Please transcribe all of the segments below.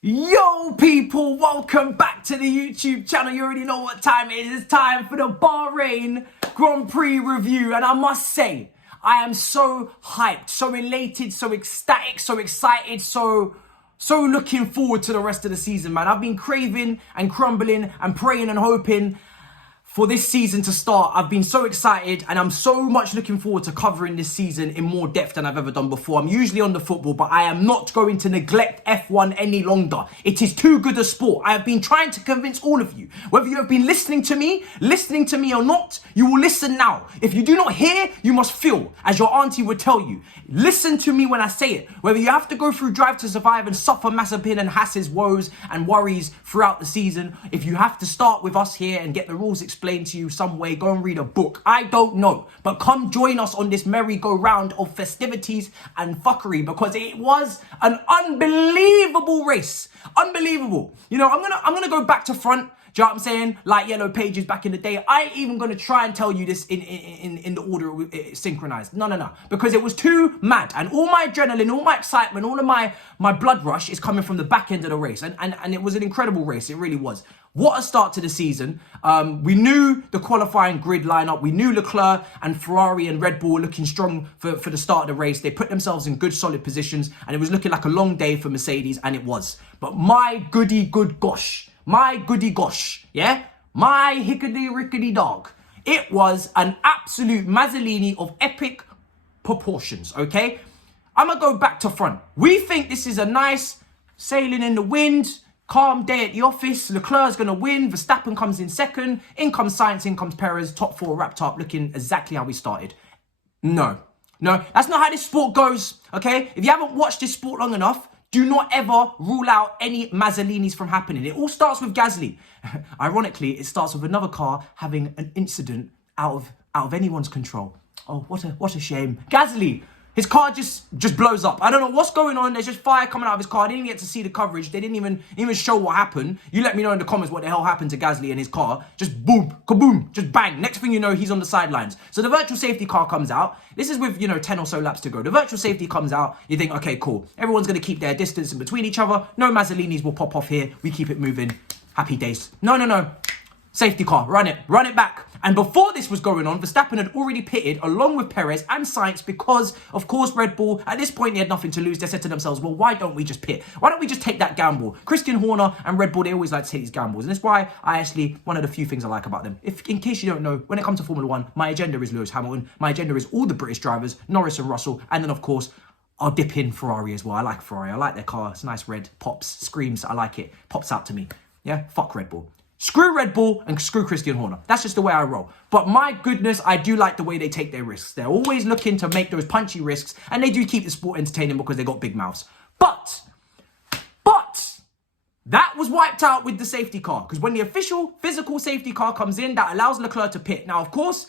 Yo people, welcome back to the YouTube channel. You already know what time it is. It's time for the Bahrain Grand Prix review, and I must say, I am so hyped, so elated, so ecstatic, so excited, so looking forward to the rest of the season, man. I've been craving and crumbling and praying and hoping for this season to start. I've been so excited and I'm so much looking forward to covering this season in more depth than I've ever done before. I'm usually on the football, but I am not going to neglect F1 any longer. It is too good a sport. I have been trying to convince all of you, whether you have been listening to me or not, you will listen now. If you do not hear, you must feel, as your auntie would tell you. Listen to me when I say it. Whether you have to go through Drive to Survive and suffer Mazepin and Haas's woes and worries throughout the season, if you have to start with us here and get the rules explained to you some way, go and read a book. I don't know, but come join us on this merry-go-round of festivities and fuckery, because it was an unbelievable race. Unbelievable. You know, I'm gonna go back to front. Do you know what I'm saying? Like Yellow Pages back in the day. I ain't even going to try and tell you this in the order it's synchronized. No. Because it was too mad. And all my adrenaline, all my excitement, all of my blood rush is coming from the back end of the race. And it was an incredible race. It really was. What a start to the season. We knew the qualifying grid lineup. We knew Leclerc and Ferrari and Red Bull were looking strong for the start of the race. They put themselves in good, solid positions. And it was looking like a long day for Mercedes. And it was. But my goody good gosh. My goody gosh, yeah? My hickety-rickety dog. It was an absolute Mazzolini of epic proportions, okay? I'm gonna go back to front. We think this is a nice sailing in the wind, calm day at the office. Leclerc's gonna win. Verstappen comes in second. In comes Sainz, in comes Perez. Top four wrapped up, looking exactly how we started. No, that's not how this sport goes, okay? If you haven't watched this sport long enough, do not ever rule out any Mazzolinis from happening. It all starts with Gasly. Ironically, it starts with another car having an incident out of anyone's control. Oh, what a shame. Gasly, his car just blows up. I don't know what's going on. There's just fire coming out of his car. I didn't even get to see the coverage. They didn't even show what happened. You let me know in the comments what the hell happened to Gasly and his car. Just boom, kaboom, just bang. Next thing you know, he's on the sidelines. So the virtual safety car comes out. This is with, 10 or so laps to go. The virtual safety comes out. You think, okay, cool. Everyone's going to keep their distance in between each other. No Mazzolinis will pop off here. We keep it moving. Happy days. No. Safety car, run it back. And before this was going on, Verstappen had already pitted along with Perez and Sainz because, of course, Red Bull, at this point, they had nothing to lose. They said to themselves, well, why don't we just pit? Why don't we just take that gamble? Christian Horner and Red Bull, they always like to take these gambles. And that's why one of the few things I like about them. In case you don't know, when it comes to Formula One, my agenda is Lewis Hamilton. My agenda is all the British drivers, Norris and Russell. And then, of course, I'll dip in Ferrari as well. I like Ferrari. I like their car. It's nice red, pops, screams. I like it. Pops out to me. Yeah, fuck Red Bull. Screw Red Bull and screw Christian Horner. That's just the way I roll. But my goodness, I do like the way they take their risks. They're always looking to make those punchy risks, and they do keep the sport entertaining because they got big mouths. But that was wiped out with the safety car, because when the official physical safety car comes in, that allows Leclerc to pit. Now, of course,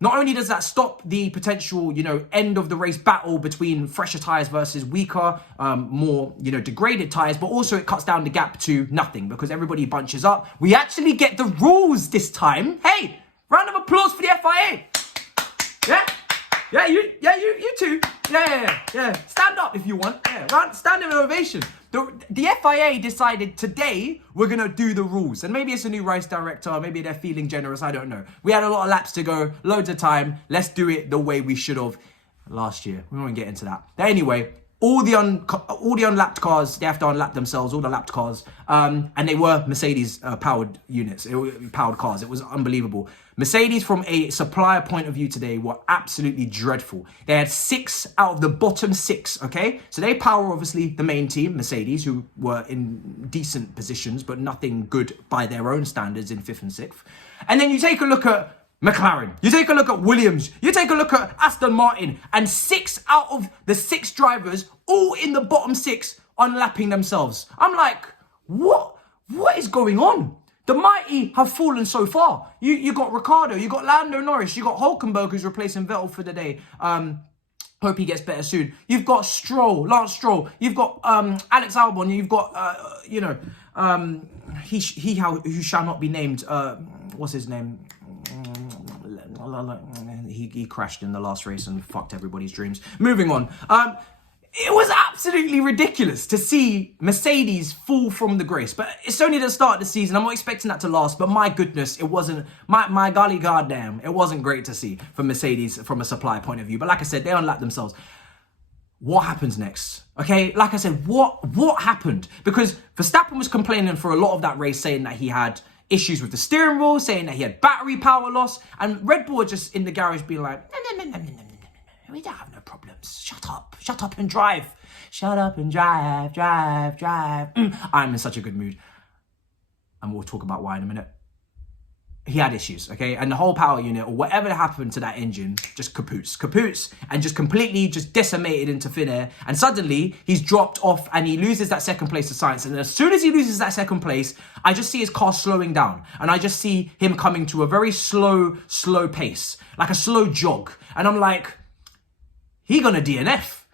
not only does that stop the potential, end of the race battle between fresher tyres versus weaker, more, degraded tyres, but also it cuts down the gap to nothing because everybody bunches up. We actually get the rules this time. Hey, round of applause for the FIA. Yeah, you too. Yeah. Stand up if you want. Yeah, standing ovation. The FIA decided today we're going to do the rules. And maybe it's a new race director. Maybe they're feeling generous. I don't know. We had a lot of laps to go. Loads of time. Let's do it the way we should have last year. We won't get into that. But anyway, all the unlapped cars, they have to unlap themselves, all the lapped cars. And they were Mercedes powered units, powered cars. It was unbelievable. Mercedes, from a supplier point of view today, were absolutely dreadful. They had 6 out of the bottom 6, okay? So they power, obviously, the main team, Mercedes, who were in decent positions, but nothing good by their own standards in 5th and 6th. And then you take a look at McLaren, you take a look at Williams, you take a look at Aston Martin, and 6 out of the 6 drivers, all in the bottom 6, unlapping themselves. I'm like, what is going on? The mighty have fallen so far. You got Ricciardo, you got Lando Norris, you got Hulkenberg, who's replacing Vettel for the day. Hope he gets better soon. You've got Lance Stroll. You've got Alex Albon. You've got who shall not be named. What's his name? He crashed in the last race and fucked everybody's dreams. Moving on. It was absolutely ridiculous to see Mercedes fall from the grace. But it's only the start of the season. I'm not expecting that to last. But my goodness, it wasn't, my golly goddamn, it wasn't great to see for Mercedes from a supply point of view. But like I said, they unlapped themselves. What happens next? Okay, like I said, what happened? Because Verstappen was complaining for a lot of that race, saying that he had issues with the steering wheel, saying that he had battery power loss. And Red Bull were just in the garage being like, no. We don't have no problems. Shut up and drive. Shut up and drive. I'm in such a good mood. And we'll talk about why in a minute. He had issues, okay? And the whole power unit or whatever happened to that engine just kapoots, and just completely just decimated into thin air. And suddenly he's dropped off and he loses that second place to Sainz. And as soon as he loses that second place, I just see his car slowing down. And I just see him coming to a very slow pace, like a slow jog. And I'm like, he gonna DNF.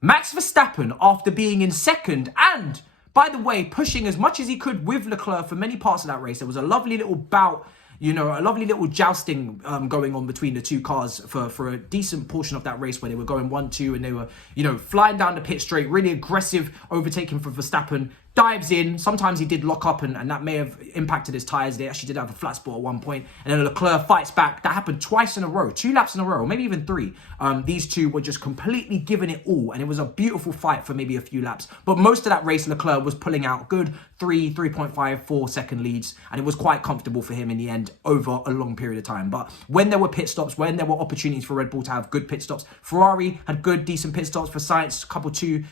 Max Verstappen, after being in second and, by the way, pushing as much as he could with Leclerc for many parts of that race. There was a lovely little bout, you know, a lovely little jousting going on between the two cars for a decent portion of that race where they were going 1-2 and they were, you know, flying down the pit straight, really aggressive overtaking for Verstappen. Dives in. Sometimes he did lock up and that may have impacted his tyres. They actually did have a flat spot at one point. And then Leclerc fights back. That happened twice in a row, 2 laps in a row, or maybe even 3. These two were just completely giving it all. And it was a beautiful fight for maybe a few laps. But most of that race, Leclerc was pulling out good 3.5, 4 second leads. And it was quite comfortable for him in the end over a long period of time. But when there were pit stops, when there were opportunities for Red Bull to have good pit stops, Ferrari had good, decent pit stops for Sainz, a couple 2.5,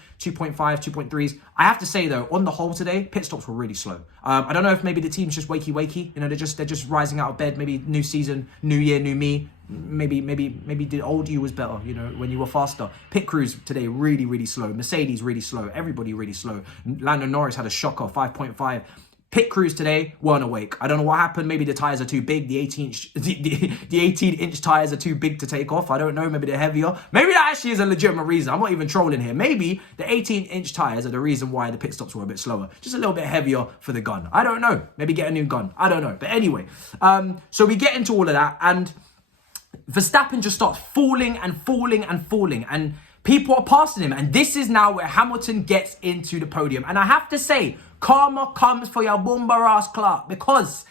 2.3s. I have to say though, on the whole today, pit stops were really slow. I don't know if maybe the team's just wakey. You know, they're just rising out of bed. Maybe new season, new year, new me. Maybe the old you was better. You know, when you were faster. Pit crews today really slow. Mercedes really slow. Everybody really slow. Lando Norris had a shocker, 5.5. Pit crews today weren't awake. I don't know what happened. Maybe the tires are too big. The 18-inch tires are too big to take off. I don't know. Maybe they're heavier. Maybe that actually is a legitimate reason. I'm not even trolling here. Maybe the 18-inch tires are the reason why the pit stops were a bit slower. Just a little bit heavier for the gun. I don't know. Maybe get a new gun. I don't know. But anyway, so we get into all of that and Verstappen just starts falling. And people are passing him. And this is now where Hamilton gets into the podium. And I have to say, karma comes for your bomber ass Clark, because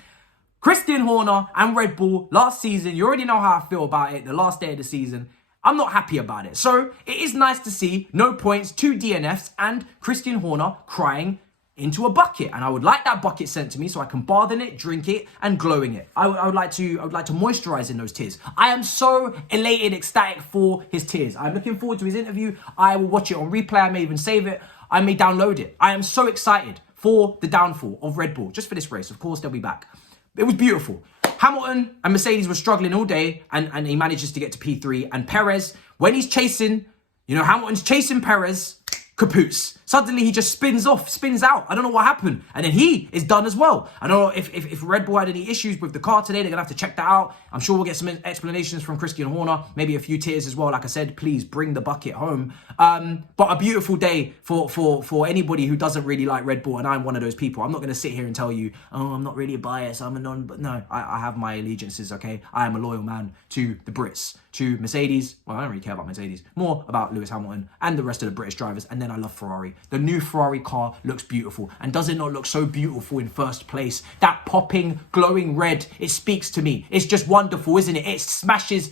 Christian Horner and Red Bull last season, you already know how I feel about it, the last day of the season. I'm not happy about it. So it is nice to see no points, 2 DNFs, and Christian Horner crying into a bucket. And I would like that bucket sent to me so I can bathe in it, drink it, and glow in it. I would like to moisturize in those tears. I am so elated, ecstatic for his tears. I'm looking forward to his interview. I will watch it on replay. I may even save it. I may download it. I am so excited for the downfall of Red Bull, just for this race. Of course, they'll be back. It was beautiful. Hamilton and Mercedes were struggling all day, and he manages to get to P3. And Perez, when he's chasing, you know, Hamilton's chasing Perez, kapoots. Suddenly he just spins out. I don't know what happened. And then he is done as well. I don't know if Red Bull had any issues with the car today. They're going to have to check that out. I'm sure we'll get some explanations from Christian Horner. Maybe a few tears as well. Like I said, please bring the bucket home. But a beautiful day for anybody who doesn't really like Red Bull. And I'm one of those people. I'm not going to sit here and tell you, oh, I'm not really a bias. I'm a non... But no, I have my allegiances, okay? I am a loyal man to the Brits, to Mercedes. Well, I don't really care about Mercedes. More about Lewis Hamilton and the rest of the British drivers. And then I love Ferrari. The new Ferrari car looks beautiful. And does it not look so beautiful in first place? That popping, glowing red, it speaks to me. It's just wonderful, isn't it? It smashes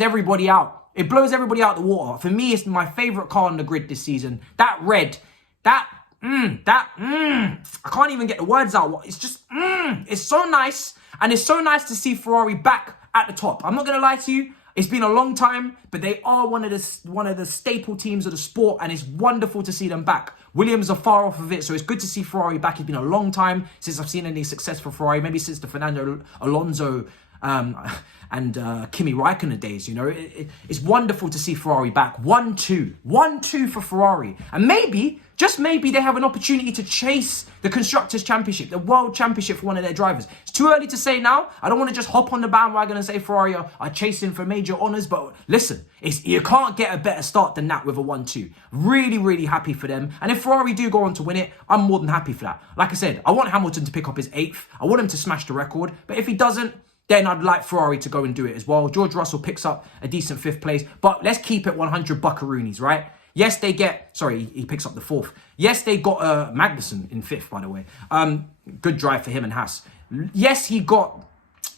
everybody out. It blows everybody out the water. For me, it's my favorite car on the grid this season. That red, I can't even get the words out. It's just, it's so nice. And it's so nice to see Ferrari back at the top. I'm not going to lie to you. It's been a long time, but they are one of the staple teams of the sport, and it's wonderful to see them back. Williams are far off of it, so it's good to see Ferrari back. It's been a long time since I've seen any success for Ferrari, maybe since the Fernando Alonso and Kimi Raikkonen days, you know. It's wonderful to see Ferrari back. 1-2 for Ferrari. And maybe, just maybe, they have an opportunity to chase the Constructors' Championship, the World Championship for one of their drivers. It's too early to say now. I don't want to just hop on the bandwagon and say Ferrari are chasing for major honours, but listen, you can't get a better start than that with a 1-2. Really happy for them. And if Ferrari do go on to win it, I'm more than happy for that. Like I said, I want Hamilton to pick up his 8th. I want him to smash the record. But if he doesn't, then I'd like Ferrari to go and do it as well. George Russell picks up a decent 5th place. But let's keep it 100 buckaroonies, right? Yes, they get, sorry, he picks up the 4th. Yes, they got Magnussen in 5th, by the way. Good drive for him and Haas. Yes, he got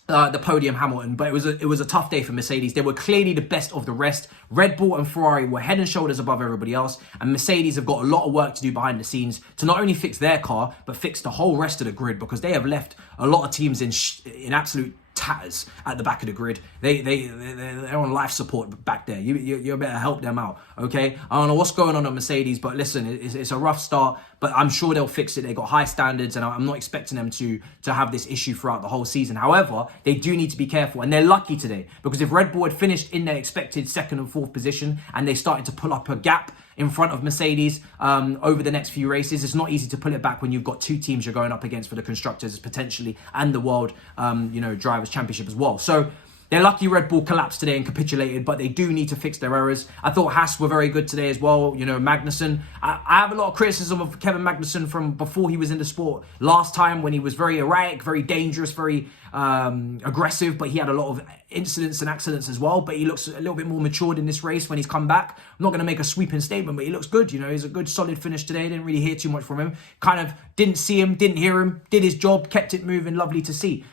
the podium Hamilton, but it was a tough day for Mercedes. They were clearly the best of the rest. Red Bull and Ferrari were head and shoulders above everybody else, and Mercedes have got a lot of work to do behind the scenes to not only fix their car, but fix the whole rest of the grid, because they have left a lot of teams in absolute tatters at the back of the grid. They're on life support back there. You better help them out, okay? I don't know what's going on at Mercedes, but listen, it's a rough start, but I'm sure they'll fix it. They've got high standards, and I'm not expecting them to have this issue throughout the whole season. However, they do need to be careful, and they're lucky today, because if Red Bull had finished in their expected 2nd and 4th position, and they started to pull up a gap in front of Mercedes over the next few races, it's not easy to pull it back when you've got 2 teams you're going up against for the Constructors potentially, and the World Drivers' Championship as well. So they're lucky Red Bull collapsed today and capitulated, but they do need to fix their errors. I thought Haas were very good today as well. Magnussen. I have a lot of criticism of Kevin Magnussen from before he was in the sport last time, when he was very erratic, very dangerous, very aggressive, but he had a lot of incidents and accidents as well. But he looks a little bit more matured in this race when he's come back. I'm not going to make a sweeping statement, but he looks good. He's a good solid finish today. Didn't really hear too much from him. Kind of didn't see him, didn't hear him, did his job, kept it moving. Lovely to see.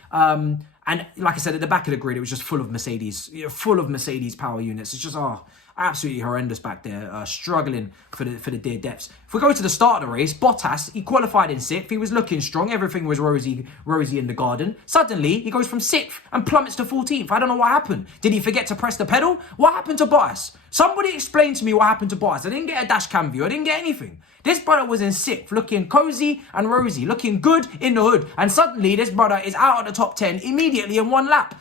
And like I said, at the back of the grid, it was just full of Mercedes, power units. It's just, absolutely horrendous back there, struggling for the dear depths. If we go to the start of the race, Bottas, he qualified in 6th. He was looking strong. Everything was rosy in the garden. Suddenly, he goes from 6th and plummets to 14th. I don't know what happened. Did he forget to press the pedal? What happened to Bottas? Somebody explain to me what happened to Bottas. I didn't get a dash cam view. I didn't get anything. This brother was in 6th, looking cozy and rosy, looking good in the hood. And suddenly, this brother is out of the top 10 immediately in 1 lap.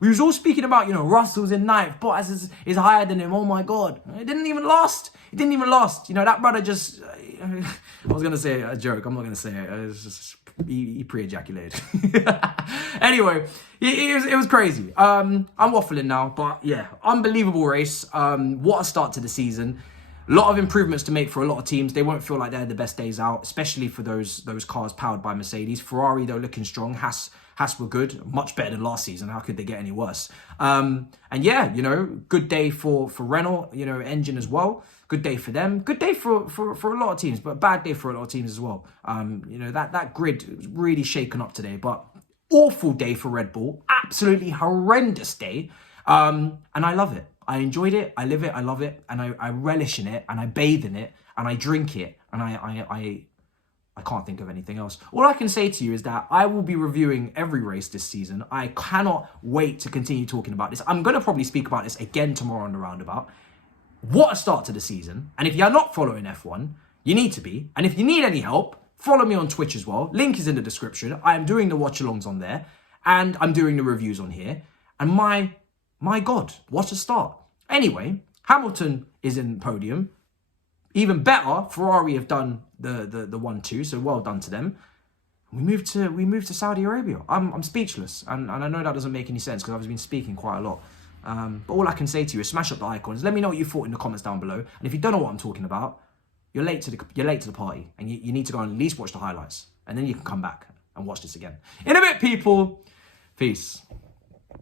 We was all speaking about, Russell's in 9th, Bottas is higher than him. Oh my God. It didn't even last. That brother just, I was going to say a joke. I'm not going to say it. It was just, he pre-ejaculated. Anyway, it was crazy. I'm waffling now, but yeah, unbelievable race. What a start to the season. A lot of improvements to make for a lot of teams. They won't feel like they had the best days out, especially for those cars powered by Mercedes. Ferrari, though, looking strong. Haas were good, much better than last season. How could they get any worse? And yeah, good day for Renault, engine as well. Good day for them. Good day for a lot of teams, but bad day for a lot of teams as well. That grid was really shaken up today, but awful day for Red Bull. Absolutely horrendous day. And I love it. I enjoyed it, I live it, I love it, and I relish in it, and I bathe in it, and I drink it, and I can't think of anything else. All I can say to you is that I will be reviewing every race this season. I cannot wait to continue talking about this. I'm going to probably speak about this again tomorrow on the roundabout. What a start to the season. And if you're not following F1, you need to be. And if you need any help, follow me on Twitch as well. Link is in the description. I am doing the watch-alongs on there, and I'm doing the reviews on here. And my God, what a start. Anyway, Hamilton is in podium. Even better, Ferrari have done the 1-2, so well done to them. We moved to Saudi Arabia. I'm speechless, and I know that doesn't make any sense because I've been speaking quite a lot. But all I can say to you is smash up the icons. Let me know what you thought in the comments down below. And if you don't know what I'm talking about, you're late to the party, and you need to go and at least watch the highlights, and then you can come back and watch this again. In a bit, people. Peace.